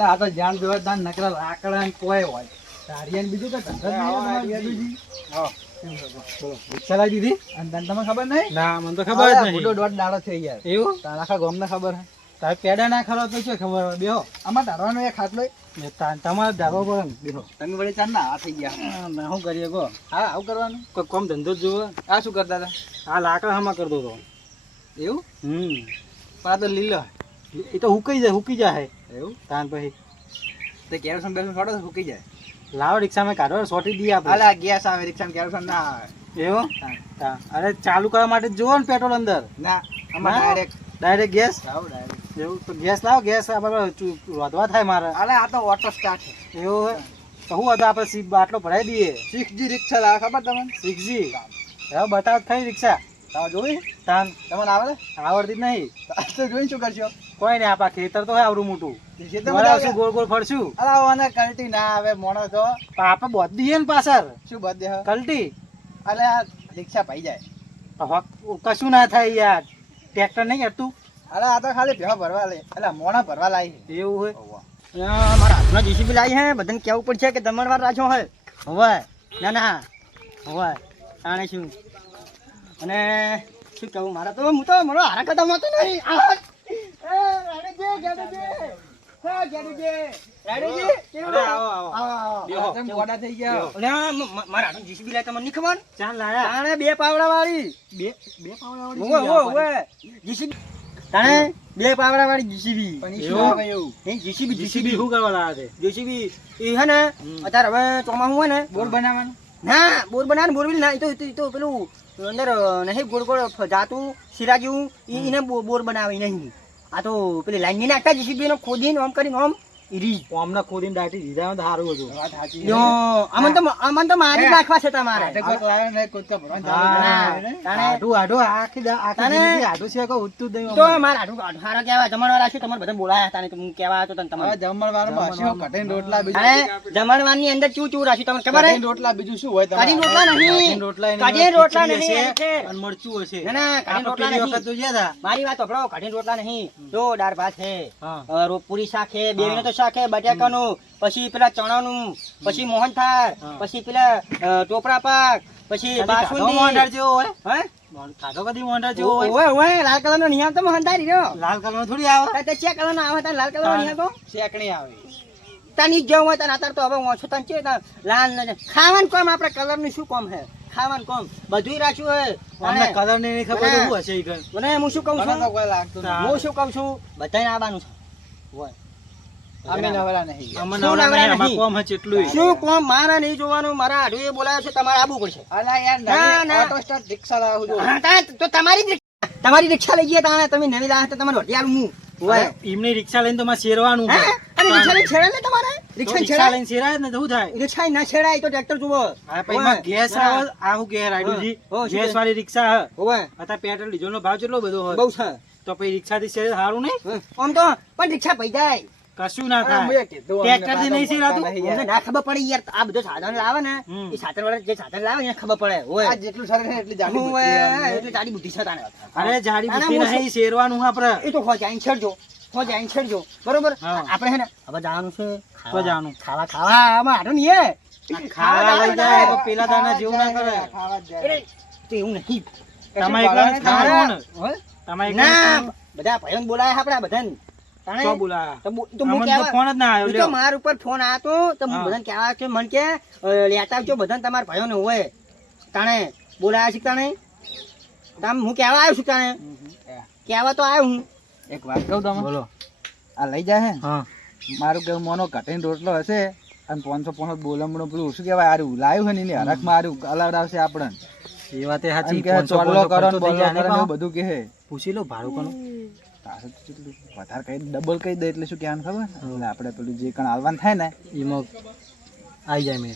અરે આ તો જાણ જોવા દાન નકરા લાકડા ને કોઈ હોય તારિયા ને બીજું તો ધંધા જ નહીં હા બોલો રિક્ષા લાવી દીધી અને તને તમને ખબર નહીં ના મને તો ખબર જ નહીં મોટો દોઢ દાડો થઈ ગયા એવું તારા આખા ગામને ખબર હે તારે પેડા ના ખરો તો શું ખબર હોય બેહો આમાં ધારવાનો એક ખાટલો તમારે ધાબા પર બેહો તમે વળી ચાર ના થઈ ગયા શું કરીએ કહો હા આવું કરવાનું કોઈ કોમ ધંધો જ જુઓ આ શું કરતા હતા આ લાકડા હમા કરતો હતો એવું હમ પણ આ તો લીલો એ તો હુકી જાય એવું તાન પછી તે કેરોસન બેરોસન છોડો તો ફૂકી જાય લાવો રિક્ષામાં કાઢો સોટી દઈએ આપણે અલા ગેસ આવે રિક્ષામાં કેરોસન ના આવે એવું અરે ચાલુ કરવા માટે જુઓ ને પેટ્રોલ અંદર ના આમાં ડાયરેક્ટ ગેસ આવો ડાયરેક્ટ એવું તો ગેસ લાવો ગેસ આપણે વધવા થાય મારે અલે આ તો ઓટો સ્ટાર્ટ છે એવું હોય તો શું હતું આપણે સીટ બાટલો ભરાઈ દઈએ 6G રિક્ષા લાવે ખબર તમને 6G હવે બતાવ થઈ રિક્ષા તમે જોઈ તાન તમને આવડે આવડતી જ નહીં તો જોઈને શું કરશો કોઈ નહીં આપણા ખેતર તો હોય આવડું મોટું ખેતરમાં ગોળ ગોળ ફરશું અલા ઓને કલ્ટી ના આવે મોણો તો પણ આપણે બોધ દઈએ ને પાછળ શું બધે કલ્ટી અલે આ રિક્ષા પાઈ જાય તો કશું ના થાય યાર ટ્રેક્ટર નહીં હેઠતું અલે આ તો ખાલી ભેવા ભરવા લે અલા મોણા ભરવા લાવી એવું હોય મારા હાથમાં જીસીબી લાવી હે બધાને કેવું પડશે કે દમણવાર રાખ્યો હોય હવે ના હવે તાણે શું અને શું કહું મારા તો હું તો મારો હારા કદમ હતો નહીં મોડા થઈ ગયા મારા હાથમાં જીસીબી લાવી તમને નહીં ખબર ચાલ લાયા તાણે બે પાવડા વાળી બે પાવડા જીસીબી તાણે બે પાવડા વાળી જીસીબી પણ ઈ શું આવે એવું જીસીબી જીસીબી શું કરવા લાયા છે જીસીબી એ હે ને અત્યારે હવે ચોમાસું હોય ને બોર બનાવવાનું ના બોર બનાવે બોરવેલ ના એ તો પેલું અંદર નહીં ગોળ ગોળ જાતું સિરા જેવું એને બોર બનાવે નહીં આ તો પેલી લાઈન ની નાખતા જીસીબી નો ખોદીને આમ કરીને આમ અમને ખોદીને દાટી દીધા તો સારું હતું વાત સાચી અમન તો મારી જ નાખવા છે તમારે કોઈક લાવ્યો ને કોઈક તો ભરવાનું ચાલુ આડું છે કે ઉઠતું જ નહીં તો મારા આડું હારા કહેવાય જમણવાર રાખ્યું તમારે બધા બોલાયા હતા ને હું કહેવા હતો તને હવે તમારે જમણવારમાં હશે કઠિન રોટલા બીજું અરે જમણવાર ની અંદર ચૂ ચૂ રાખ્યું તમને ખબર હે કઠિન રોટલા બીજું શું હોય કઢી તમારે રોટલા નહીં કઢી રોટલા નહીં અને મરચું હશે ના ના કઢી રોટલા પેલી નહીં વખત તો ગયા હતા મારી વાત સાંભળો કઢી રોટલા નહીં જો દાળ ભાત છે હા. પૂરી શાક છે બેવનો તો શાક છે બટાકાનું પછી પેલા ચણાનું પછી મોહનથાળ પછી પેલા ટોપરા પાક પછી બાસુંદી મોહનથાળ જેવો હોય હે ખાધો કદી મોહનથાળ જેવો હોય ઓય ઓય લાલ કલર નો નિયમ તો મોહનથાળ રહ્યો લાલ કલર થોડી આવે તે ચેક કલર નો આવે તાર લાલ કલર નો નિયમ તો શેકણી આવે તાની જેવું હોય તાર આતાર તો હવે ઓછો તન છે લાલ ને ખાવાનું કોમ આપણે કલર નું શું કોમ હે ખાવાનું કોમ બધુંય રાખ્યું હે અમને કલર ની નહીં ખબર તો શું હશે ઈ કણ. મને હું શું કહું મને તો છું કોઈ લાગતું હા. હું શું કહું છું બધાને આવવાનું છે હોય અમે નવરા નહીં અમને શું નવરા નહીં, નવરા આમાં નહીં? કોમ હે એટલું શું કોમ મારા નહીં જોવાનું મારા આડુએ બોલાયો છે તમારે આવવું પડશે અલા યાર ના, નવી ના. ઓટો સ્ટાર્ટ રિક્ષા લાવું છું હા, તો તમારી રિક્ષા લઈ ગયા તાણે તમે નવી લાવ્યા તો તમારે વઢી આલું હું હોય એમની રિક્ષા લઈને તો મારે શેરવાનું છે. હા? અને રિક્ષા લઈને છેડાય ને તમારે તો રિક્ષા રિક્ષા છેડાય લઈને શેરાય જ ને તો શું થાય રિક્ષા ના છેડાય તો ટ્રેક્ટર જુઓ હા પછી એમાં ગેસ આવે આવું કે રાયડુજી હો, શું ગેસ છે? વાળી રિક્ષા હે હોય અત્યારે પેટ્રોલ ડીઝલ નો ભાવ કેટલો બધો હોય બહુ છે તો પછી રિક્ષા થી શેર સારું નહીં આમ તો પણ રિક્ષા પઈ જાય કશું ના અરે મુએ થાય કીધું અમને ટ્રેક્ટર થી નહીં શેરાતું? નહીં અમને યાર. ના ખબર પડે યાર આ બધો સાધન લાવે ને હમ. એ સાધન વાળા જે સાધન લાવે એને ખબર પડે હોય આ જેટલું સરળ છે એટલી જાડી બુદ્ધિ હોય અમને. એટલે તારી બુદ્ધિ છે તારે અરે જાડી આના બુદ્ધિ હું નહીં શેરવાનું આપડે એ તો હોજ આઈને છેડજો બરોબર હા. આપણે હે ને હવે જવાનું છે તો જવાનું. ખાવા આમાં હારું નહીં હે ખાવા લઈ જાય તો પેલા દાના જેવું ના કરે ખાવા જ જાય. અરે, તો એવું નહીં તમે એકલા જ ખાવાનું ને. હોય? તમે એકલા જ ના ખાવાનું. બધા ભાઈઓને બોલાયા આપણા બધાને તાણે તો બોલાયા. તો તો હું અમને તો કહેવા- ફોન જ ના આવ્યો હું તો લ્યો. મારા ઉપર ફોન આવ્યો તો હું હા. બધાને કહેવા કે મને કે લેતા આવજો બધાને તમારા ભાઈઓને હોય તાણે બોલાયા છે તાણે હું કહેવા આવ્યો છું તાણે કહેવા તો આવ્યો હું એક વાત કહું તમે બોલો આ લઈ જાય હે હા મારું કેવું મોનો કઠિન રોટલો હશે અને 500 બોલમણો પેલું શું કહેવાય આરું લાવ્યું છે ને એને હરખ મારું અલાવડ આવશે આપણને એ વાત એ એમ સાચી કે ચોલ્લો કરો ને બોલો કરો ને એવું બધું બધું કહે પૂછી લો ભાડું કોનું તારે તો કેટલું વધારે કહી ડબલ કહી દે એટલે શું કહેવાનું ખબર એટલે આપણે પેલું જે કણ હાલવાનું થાય ને એમાં આવી જાય મેં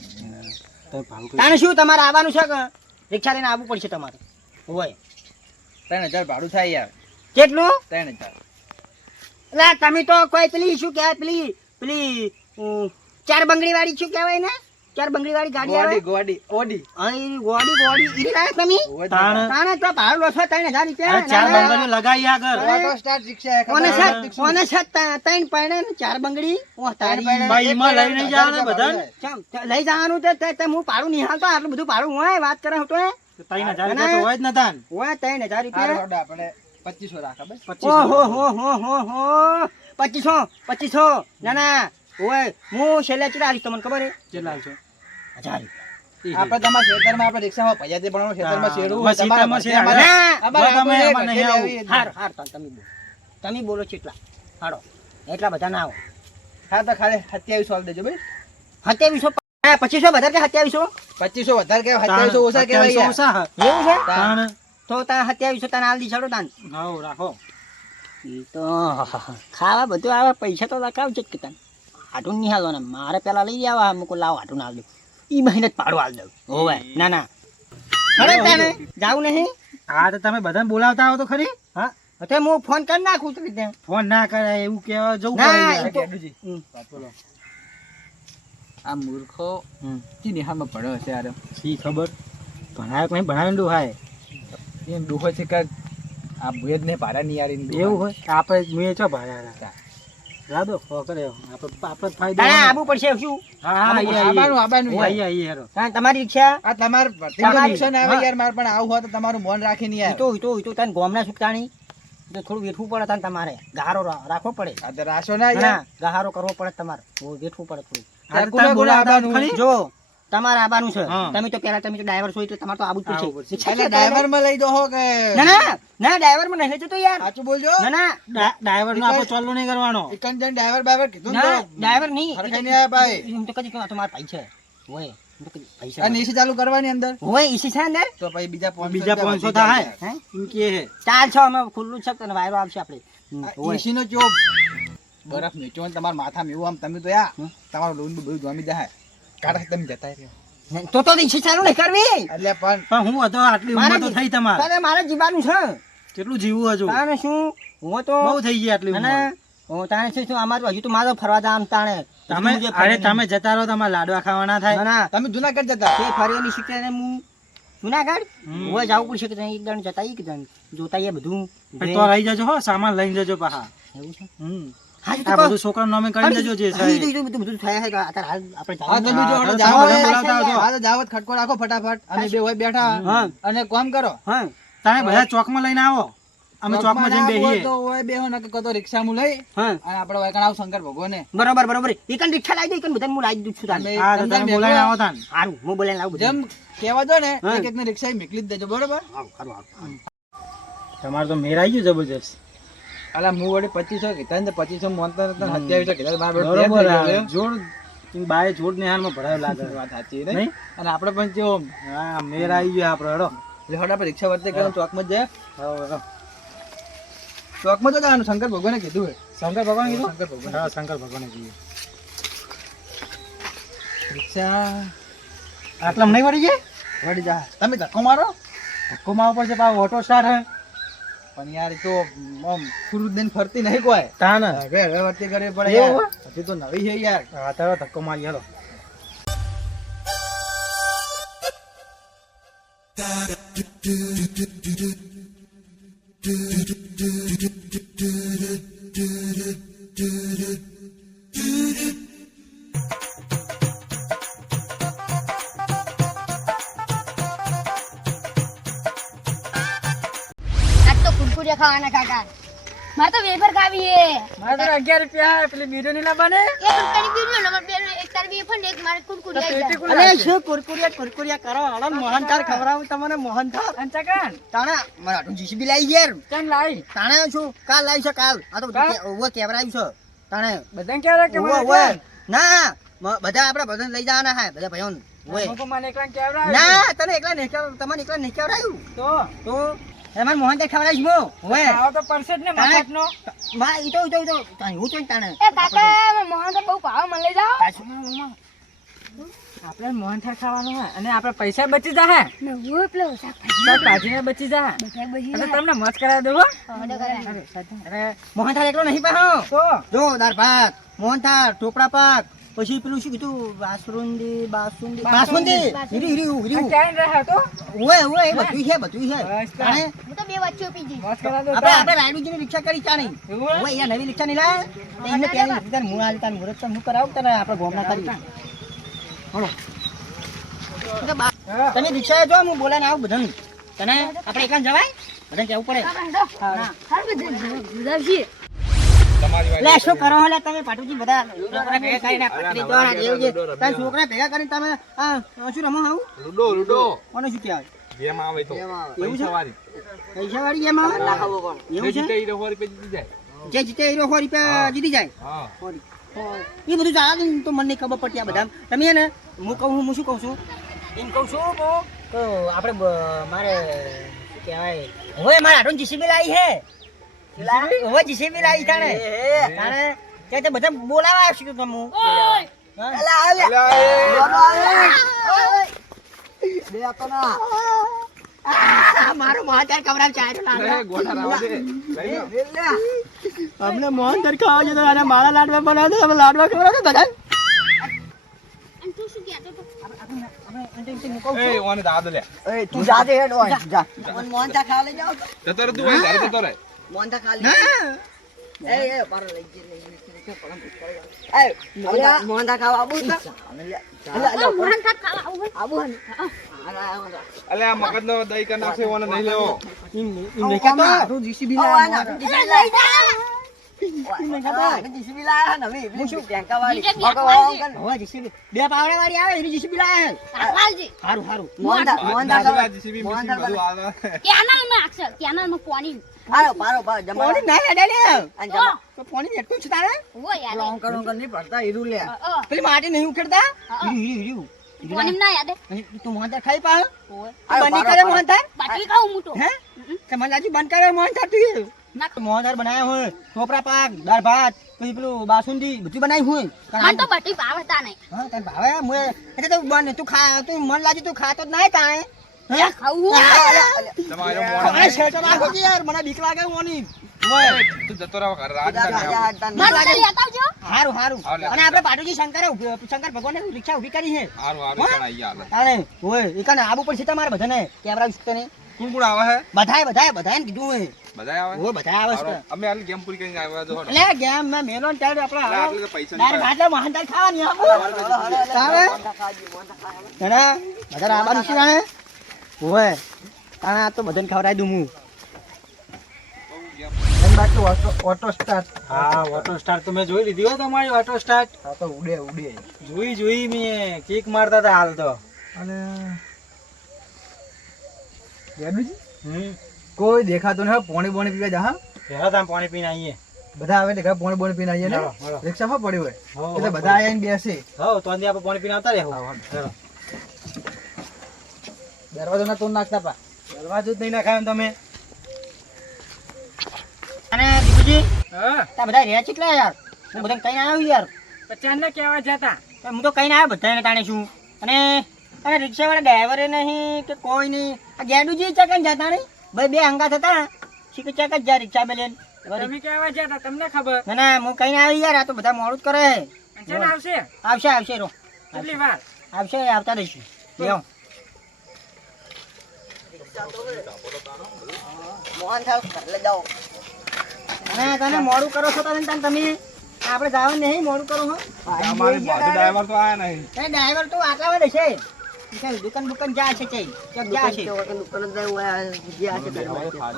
તો ભાડું કઈ તાણે શું તમારે આવવાનું છે કે રિક્ષા લઈને આવવું પડશે તમારે હોય 3000 ભાડું થાય યાર કેટલું 3000 એટલે તમે તો કોઈ પેલી શું કહેવાય પેલી ચાર બંગડી વાળી શું કહેવાય ને ચાર બંગડી વાળી ગાડી આવે ગોડી ઓડી અહીં ગોડી ઈ લાયક તમે તાણ તાણે તો ભાડું લો છો 3000 રૂપિયા અરે ચાર બંગડીઓ લગાઈ આગળ ઓટો સ્ટાર્ટ રિક્ષા કોને સાત ત્રણ પૈણે ને ચાર બંગડી ઓ તારી બાઈમાં લઈને જવાના બધાને? ચમ, લઈ જવાનું તે હું ભાડું નિહાળતો આટલું બધું ભાડું હોય વાત કરે હું તો 3000 રૂપિયા તો હોય જ નતા ને. હોય 3000 રૂપિયા આપણે 2500 રાખા બસ 2500 ના ના ઓય હું છેલ્લે ચલા આવીશ તમને ખબર હે કેટલા છો? 1000 આપણે તમારા ખેતરમાં આપણે રિક્ષામાં પૈયાથી પણ ખેતરમાં શેરવું હોય ખેતરમાં શેરવું. તમારે અમારે તમે એમાં નહીં આવું. હાર તમે બોલો કેટલા હાડો એટલા બધા ના આવો હા તો ખાલી 2700 આલ દેજો ભાઈ 2700 2500 વધારે કે 2700 2500 વધારે કેવાય 2700 ઓછા કેવાય યાર. ઓછા હે. એવું છે તાણ. તો તા 2700 તને આલ દી છોડો તાન હાઉ રાખો. ઈ તો ખાવા બધું આવે પૈસા તો લખાવજો જ કે તને હાટું નહીં હાલવાના મારે પેલા લઈ આવા મુકો લાવ હાટું ના આલ ઈ મહિને જ પાડો આલ દઉં હોવે ના ના અરે તને જાવું નહીં હા તો તમે બધાને બોલાવતા આવો તો ખરી. હા એટલે હું ફોન કરી નાખું છું ત્યાં ફોન ના કરે એવું કહેવા જવું ના, પડે એ યાર. તો- ડેડુજી, હમ. વાત બોલો. આ મૂર્ખો હમ. કી નિહાળમાં પડ્યો હશે યાર શી ખબર ભણાયો કે નહીં ભણાયો ડુહાય એમ ડૂહો છે કે આ ભુયજ ને ભાડા નિયારી એવું હોય આપણે મેં ચો ભાડા રાદો કરે આપણે ફાયદો તારે આવવું પડશે શું હા હા આબાનું આઈએ હેરો. તારે તમારી રિક્ષા આ તમાર ભરતીમાં રિક્ષા ના આવે યાર માર પણ આવું હોય તો તમારું મન રાખીને યાર ઈ તો તને ગોમના સુકતાણી તો થોડું વેઠવું પડે તને તમારે ગારો રાખવો પડે આ તો રાશો ના યાર ના ગાહારો કરવો પડે તમારે વેઠવું પડે થોડું હારે કોને તમે બોલાવતા આબાનું? ખરી? જો તમારે આવવાનું છે હા. તમે તો ડ્રાઈવર છો એટલે તમારે તો આવવું જ આવવું પડશે પડશે. એટલે ડ્રાઈવર માં લઈ દો હો કે ના ડ્રાઈવર માં નહીં જતો યાર સાચું બોલજો ના ડ્રાઈવર નો આપણે ચાલુ નહીં કરવાનો. એકંજન ડ્રાઈવર બાઈવર કીધું ને ના તો ડ્રાઈવર નહીં હરખાઈ નહીં આયા ભાઈ. હું તો કદી કહું આ તો મારા ભાઈ છે હોય હું તો કદી ભાઈ છે અને એસી ચાલુ કરવાની અંદર હોય ઈસી છે અંદર તો પછી બીજા 500 બીજા 500 રૂપિયા થાય. હે એમ કે હે. ચાલ છો અમે ખુલ્લું છે અને વાયરો આવશે આપણે હોય. એસી નો ચોપ બરફ નીચો ને તમારા માથામાં એવું આમ તમે તો યાર હમ. તમારું લોન બધું જમી જાય કાઢા તમે જતા રહ્યો તો ઈસી ચાલુ નહીં કરવી એટલે પણ પણ હું હતો આટલી ઉંમર તો થઈ તમારે તારે મારે જીવાનું છે કેટલું જીવવું હજુ તારે શું હું તો બહુ થઈ ગઈ આટલી અને ઉંમર. હું તાણે શું અમારું હજુ તો મારો ફરવા જવાનું તાણે તમે અરે તમે જતા રહો તમારે લાડવા ખાવાના થાય. ના તમે જુનાગઢ જતા તે ફરીઓની શીખે ને હું જુનાગઢ હમ. હોય જવું પડશે કે એક દણ જતા એક દણ જોતા એ બધું તો લઈ જજો હો સામાન લઈને જજો પાછા. એવું છે હમ. હા આ બધું છોકરા નામે કરી દેજો જે છે. બધું થયા છે અત્યારે હાલ આપણે હા તમે જો હા, હળો તમે જાઓ બધા હવે. બોલાવતા આવજો. હા તો જાઓ જ ખટકો રાખો ફટાફટ અને બે હોય બેઠા હા. અને કામ કરો હા તમે બધા ચોકમાં લઈને આવો અમે ચોકમાં જઈને ના હોય બેહીએ. તો હોય બેહો નકર કતો રિક્ષામાં લઈ હા અને આપણે હોય કણ આવ શંકર ભગવાને બરોબર એકન રિક્ષા લાવી દે એકન બધા હું લાવી દઉં છું તાને હા તો તમે બોલાવીને આવો તાન. સારું હું બોલાઈને લાવું બધું જેમ કહેવા દો ને હા. એક એકને રિક્ષા મોકલી જ દેજો બરોબર તમારે તો મેર આવી ગયું જબરજસ્ત. અલા હું વળી 2500 કીધા ને 2500 મોનતા નતા 2700 કીધા મારા બેટો બરોબર તૈયાર થઈ આ ગયો. જોડ બાય જોડ નિહાળમાં ભરાયો લાગે. વાત સાચી નહીં નહીં? અને આપણે પણ જો હા મેર આવી ગયો આપણો હેડો. લેવડા પર રિક્ષા વર્તે કરો ચોકમાં જાય હાઉ, હેડો. ચોકમાં તો જવાનું શંકર ભગવાને કીધું હે શંકર ભગવાન કીધું? શંકર ભગવાન હા શંકર ભગવાને કીધું. રિક્ષા આટલામાં નહીં વળી જાય? વળી જા તમે ધક્કો મારો ધક્કો મારવો પડશે પાછો ઓટો સ્ટાર્ટ હે. પણ યાર એ તો આમ ફુરુદ દઈને ફરતી નહીં કોઈ તાન. હવે વર્તી કરવી પડે એવું યાર હજી તો નવી છે યાર હા તારો ધક્કો મારી હેડો. આજ તો કુરકુરિયા ખાવાના કાકા મારે તો વેફર ખાવી હે મારે તો 11 રૂપિયા પેલી બીજો ની ના બને એક રૂપિયાની બીડી નંબર બે એક તાર વેફર ને એક મારે કુરકુરિયા અરે શું કુરકુરિયા કરો હળો મોહનથાળ ખવડાવું તમને મોહનથાળ અંચકન તાણા મારા હાટું જીસીબી લાવી યાર કેમ લાઈ તાણે શું કાલ લાવી છે કાલ આ તો બધું કેવરાયું છે તાણે બધાને કહેવાય કે મને ઓવે ના બધા આપણે બધાને લઈ જવાના હે બધા ભાઈઓને ઓય મકો મને એકલા કહેવાય ના તને એકલા નહીં તમને એકલા નહીં કેવરાયું તો એમાં મોહનથાળ ખવડાવીશ હું ઓય આવો તો પરસેટ ને તાણે- મફતનો માં ઈ તો તાણે હું તો તાણે એ કાકા મોહન તો બહુ ભાવ મને લઈ જાઓ આપણે મોહનથાળ ખાવાનું હોય અને આપણે પૈસા બચી જાય ને હું પેલો શાકભાજી શાકભાજીને બચી જાય બધા બજી એટલે તમને મસ્ત કરાવી દેવો ઓર્ડર કરાય અરે મોહનથાળ એકલો નહીં પાહો તો જો દાળ ભાત મોહનથાળ ટોપડા પાક પછી પેલું શું કીધું બાસુંદી હીરી ક્યાં રહ્યા તો ઓય એ બધું છે બસ તાર. તાણે હું તો બે વચ્ચે ઊભી જઈશ. મસ્ત કરા દો આપણે રાયડુજીની રિક્ષા કરી ચાણી એવું હે? ઓય અહીંયા નવી રિક્ષા નહીં લાયા તો એમને પેલી લીધી તાર હું આલી તાર મુરત તો હું કરાવું તને આપણે ગોમના કરી બોલો હા. તમે રિક્ષા જો હું બોલાને આવું બધાને તને આપણે એકાંત જવાય બધાને કહેવું પડે કાકા હેડો. હારું બધું ગુજારશી. લે શું કરો હલે તમે પાટુજી બધા છોકરા ભેગા કરીને પકડી દો આ જેવું છે તમે છોકરા ભેગા કરીને તમે આ શું રમો આવું લુડો કોને શું કહેવાય ગેમ આવે તો એવું છે સવારી પૈસા વાળી એમાં એવું છે જીતે ઈ તો 100 રૂપિયા જીતી જાય જે જીતે એ 100 રૂપિયા જીતી જાય હા એ બધું ચાલે ને તો મને નહીં ખબર પડતી આ બધા તમે ને હું શું કહું છું એમ કહું છું તો આપણે મારે શું કહેવાય હવે મારે આટો જીસીબી લાવી હે હવે જીસીબી લાવી તાણે તે બધા બોલાવા આવશે તમે મારો મોહનદાર કમરામ ચાય ગોઠા રાવા દે અમને મોહનદાર ખાવા જતો અને મારા લાડવા બનાવતો તમે લાડવા ખવડાવો બધા અને તું શું કહેતો હતો? એ ઓને દાદ લે તું જાતે હેડ ઓય જા મોહનદાર ખાવા લઈ જાવ જતો રે તું ઘરે જતો રે મોહનદાર ખા લે એ પારો લઈ મોહનદાર ખાવા આવું તો મોહન થાપ ખાવા આવું હોય. અલે આ મગજનો દહીં કર નાખશે ઓને નહીં લેવો જીસીબી બે પાવડા વાળી આવે એની જીસીબી લાયા હાલજી. હારું હારું આ જીસીબી મિશીન બધું આવે કેનાલમાં અક્ષર કેનાલમાં પાણી પોણી ના હેડે લે ઓ, તો પોણી એટલું છે તારે હોય યાદ. પેલી માટી નહીં ઉખેડતા હા. હીરું પાણી ના યાદ. અને તું મોહનદાર ખાઈ પા હોય. બની કરે મોહનદાર બાટલી ખાવું હું તો. હે કે મને લાગી બંધ કરે મોહનદાર તું ના, મોહનદાર બનાવ્યા હોય ટોપરા પાક દાળ ભાત પછી પેલું બાસુંદી બધું બનાવ્યું હોય મને તો બાટલી ભાવતા નહીં. હા તને ભાવે મુએ એટલે તું બન તું ખા તું મન લાગી તું ખાતો જ નહીં કાંઈ હે ખાવું હોય. તમારો આ મોણ શર્ટ નાખો કે યાર મને બીક લાગે મોની તું જતો રહો ઘરે રાત ના મને તો લેતા આવજો. હારું હારું આવ લે. અને આપણે પાટુજી શંકર ભગવાને રિક્ષા ઊભી કરી છે હારું હારું ચણાઈ આલે તારે હોય એકાને આબુ પડશે તમારે બધાને કેમેરા વિશે ને કોણ કોણ આવે હે બધાએ ને કીધું હોય બધાય આવે હોય બધા આવે છે હારું. અમે હાલ ગેમ પૂરી કરીને આવ્યા તો એટલે ગેમ માં મેલો ને ત્યારે આપણે એટલે આટલે તો પૈસા નહીં તારે ભાટલે મોહનદાર ખાવાની આપણે તારે એના બધા આબાનું શું આને હોય તારે આ તો બધાને ખવડાવી દઉં હું ઓટો સ્ટાર્ટ હા ઓટો સ્ટાર્ટ તો મેં જોઈ લીધી હો તમારી ઓટો સ્ટાર્ટ હા તો ઉડે જોઈ મેં કિક મારતા હતા હાલ તો અને રેડુજી કોઈ દેખાતું નહીં પોણી પીવા જા હા પહેલા તમે પાણી પીને આવીએ બધા આવે એટલે પોણી પીને આવીએ ને હાલો, હાલો. રિક્ષા માં પડી હોય હો, એટલે હો. બધા આવીને બેસે હો તો અંદર આપણે પાણી પીને આવતા રહેવું ચાલો દરવાજો ના તોડ નાખતા પા દરવાજો જ નહીં નાખાય એમ તમે અને દીપુજી હા તા બધા રહ્યા છે યાર હું બધાને કઈ આવ્યો યાર પચાસ ને કેવા જતા હું તો કઈ આવ્યો બધાને તાણે શું અને અને રિક્ષાવાળા ડ્રાઈવરે નહીં કે કોઈ નહીં આ ગેડુજી ચકન જતા નહીં ભાઈ બે હંગા થતા શીખ ચક જ જા રિક્ષા બે લઈને તમે કેવા જતા તમને ખબર ના ના હું કઈ આવ્યો યાર આ તો બધા મોડું જ કરે અંચન આવશે આવશે રો કેટલી વાર આવશે આવતા રહીશું લેવો અને તને મોડું કરો છો તને તમે આપણે જવાનું નહીં મોડું કરો હો અમારી બાજુ ડ્રાઈવર તો આયા નહીં એ ડ્રાઈવર તો આટલા વાળે છે દુકાન બુકાન જા છે ચઈ ક્યાંક જા છે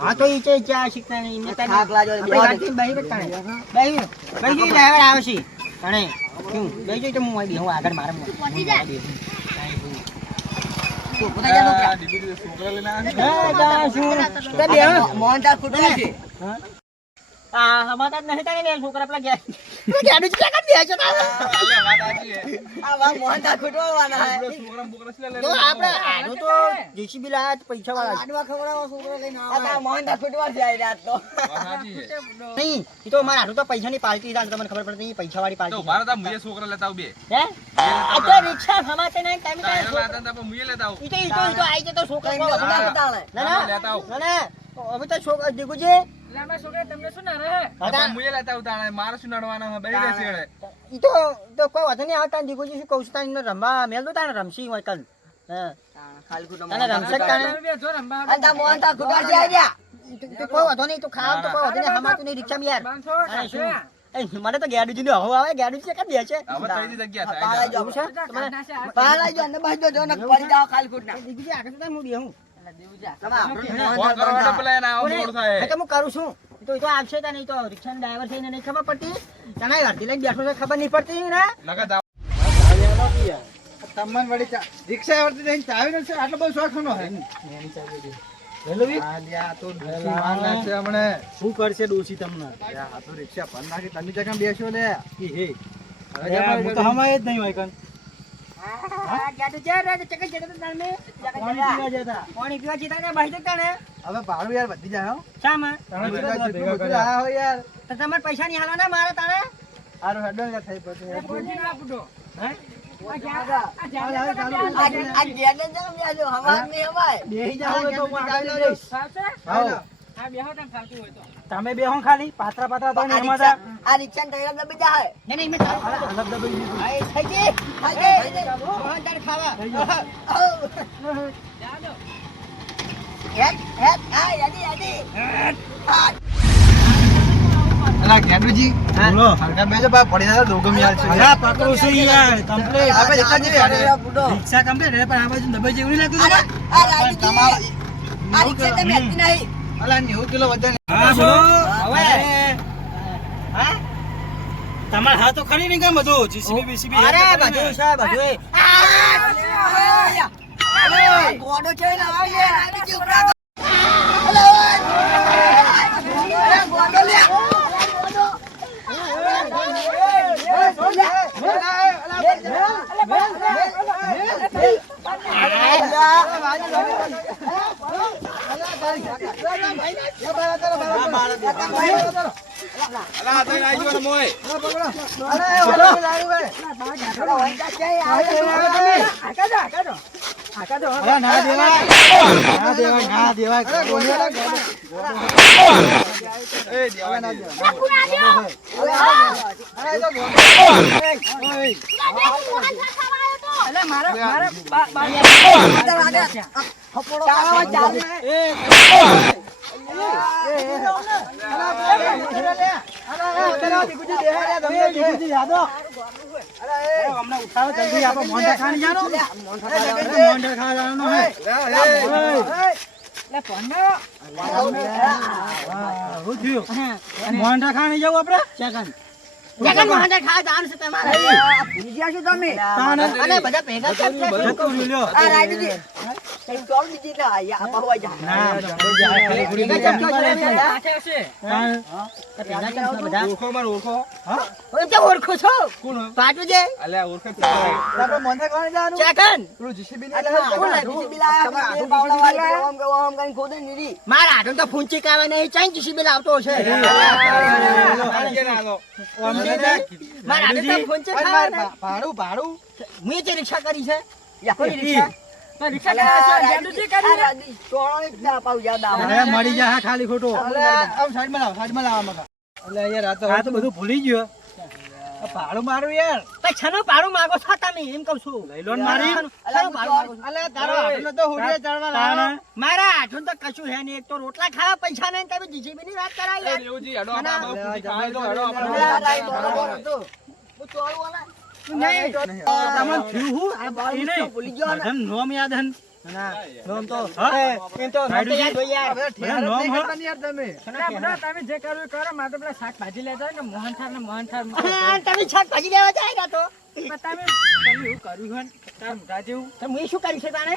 હા તો ઈ ચઈ જા છે તને ઈ મેં તને ગાડી બહાર જ તને બહાર ડ્રાઈવર આવશે તને શું બેસી તો હું આવી હું આગળ મારે પહોંચી જા. આ ડીપી છોકરા લઈને આવ્યા છે. હા હમાતા જ નહીં તને લે છોકરા પેલા ગયા ગાડી જ ક્યાં બેસે અલ્યા વાત સાચી છે. આપણો છોકરા બોકરા છે લે તો આપણે આનો તો જેસીબી લાયા પૈસા વાળા વાત સાચી છે. નહીં એ તો મારા હાથું તો પૈસાની પાર્ટી છે તમને ખબર પડતી પૈસા વાળી તો પાર્ટી ઉભા રહો તા મુએ છોકરા લેતા આવું બે હે આ તો રિક્ષા હમાતે નહીં ટાઈમ તારે લેતા તા પણ મુએ લેતા આવું ઈ તો આઈ જતો છોકરા ના લેતા આવું. ના હવે તો છોકરા દીકુજી એટલે અમે છોકરા તમને શું ના રહે હતા મુજે લેતા ઉતાણે મારે શું નડવાના હે બેહી રહેશે એડે ઈ તો કોઈ વાત નહીં આવતા દીકુજી શું કહું છું તાને રમવા મેલ દો તાને રમશી હોય કાલ હા ખાલી ખોટો તાને રમશે તાને જો રંબા અંતા મોહન તા ખુગા જાય તો કોઈ વાંધો નહીં તો ખાવ તો કોઈ વાંધો નહીં હમાતું નહીં રિક્ષામાં યાર 500 અરે શું એ મને તો ગેડુજી નો હવા આવે ગેડુજી કે દે છે હવે તઈ જગ્યા થાય પાળા જો છે પાલા જો ને બાજુ જો ને પડી જાવ ખાલી ખોટના દીકુજી આગળ તો હું બેહું તમે ફોન કરવા પેલા એના આવો મોડ થાય હા તો હું કરું છું તો એ તો આવશે તા નહીં તો રિક્ષાનો ડ્રાઈવર થઈને નહીં ખબર પડતી તને અડધી લઈને બેઠો છે ખબર નહીં પડતી ને નકા જાવ તમન વળી રિક્ષા આવતી જઈને ચાવી નથી આટલો બધો શોખ નો હે આલિયા તો ડોસી માર નાખશે હમણે શું કરશે ડોસી તમને આ તો રિક્ષા ભર નાખી તમે જગા બેસો લે ઈ હે હું તો હમાય જ નહીં હોય કન પાણી પીવા જતા ને બહાર જતા ને હવે ભાડું યાર વધી જાય હો શામાં હા હો યાર તો તમારે પૈસા નહીં હાલો ને મારે તારે આરો હેડો યાર થઈ પડશે આ ગેડે જમ જાજો હવા ની હવાય બેહી જાવ તો હું આગળ લઈ જઈશ હાલો તમે બે હો ખાલી પાત્રા પાત્રા તો નહીં એમાં તા. આ રિક્ષા ટાયર દબી જાય નહીં નહીં મેં ચાલુ અલગ દબાઈ દીધું. આ થઈ ગઈ મોહન તારે ખાવા હેટ હેટ આ યાદી યાદી અલા ગેડુજી બોલો. હરકા બેજો બા પડી જાય દોગમ યાર છે અલા પકડું છું યાર કમ્પ્લીટ આપણે જતા જઈએ યાર રિક્ષા કમ્પ્લીટ એટલે પણ આ બાજુ દબાઈ જેવું નહીં લાગતું આ તમને? રાજજી આ રિક્ષા તમે હેતી નહીં અલા 90 કિલો વજન હા બોલો. હવે હા તમારે હા તો ખરી નહીં કામ બધું જીસીબી બીસીબી અરે બધું છે બધું ગોડો છે ને આવે રાજજી ઉપરા ગોડો લે અલા ના દેવાય ના દેવાય ના દેવાય એ દેવાય ના દેવાય અરે તો અલે મારા હમણાં ઉઠાવો જલ્દી આપણે મોંઢા ખાવાની જાનો મોંઢા ખાવા જવાનું હે શું થયું મોંઢા ખાવાની જવું આપણે જગન મોહન ખાવા જવાનું છે તમારે ભૂલી છો તમે અને બધા ભેગા છે જતું રહ્યું લ્યો. આ રાજજી કઈ ચોલ દીધી એટલે આયા બહુ જાય ના ભેગા કેમ છો બધા ઓળખો માર ઓળખો ઓય તો ઓળખો છો પાટુ જે અલ્યા ઓળખે આપણે મોંધા કોણ જવાનું જગન પેલું જીસીબી આ ને કોણ જીસીબી લાયા બે બાવડા વાળી ઓમ કઈ ખોદે નીરી મારા હાથું તો ફૂંચી કાવે નહીં ચાઈ જીસીબી લાવતો છે મારા હાથું તો ફૂંચી ખાવે નહીં. ભાડું ભાડું મેં જે રિક્ષા કરી છે કોઈ રિક્ષા અરે મળી જા ખાલી ખોટું સાઈડમાં લાવો મગા એટલે યાર આ આ તો બધું ભૂલી ગયો ભાડું મારું યાર પછી છનો પાડું માંગો છો તમે એમ કહું છું લઈ લો ને મારી છનો પાડું માંગો છો. અલ્યા તારો હાથનો તો હુડિયા ચડવા લાવો તાણે. મારા હાથું તો કશું હે નહીં એક તો રોટલા ખાવા પૈસા નહીં તમે જીજીબી ની વાત કરાય યાર નહીં તમને થયું હું આ બાઈ નહીં બધાને નોમ યાદ હન નોમ તો હા? એમ તો નોમ તો યાદ હોય યાર બધા નોમ હો. યાર તમે તમે શાકભાજી લેવા જાય ને તો તમે શું કર્યું છે તાણે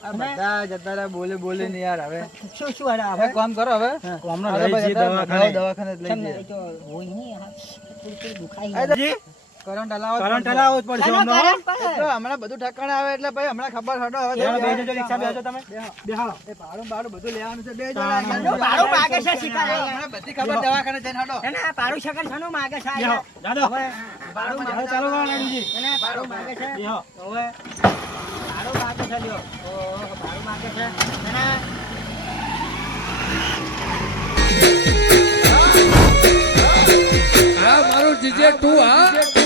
આ બધા જતા રહ્યા બોલે બોલે ને યાર હવે શું શું હરા હવે કામ કરો હવે હમણાં હવે લઈ જઈએ બધા દવાખાને. દવાખાને જ લઈ તમને જઈએ તો હોય નહીં આ થોડું દુખાય જી, કરંટ હલાવો કરંટ હલાવવો જ પડશે ચાલો, હમણાં, હો. કરંટ પડે. તો હમણાં બધું ઠકાણે આવે એટલે ભાઈ હમણાં ખબર હટો હવે ચાલો, બેસજો, રિક્ષા બેસજો તમે. બેહાડો. એ ભાડું બાડું બધું લેવાનું છે બે જો જણા પાડું માગે છે શિકાર હમણાં બધી ખબર દવાખાને જઈને હટો એને પાડું શકર છનું માગે છે બેહો, જાદો. હવે પાડું હવે માગે ચાલો રાણીજી. એને પાડું માગે છે બેહો. હવે પાડું માગે છે લ્યો ઓ પાડું માગે છે એને આ મારું જીજે તું હા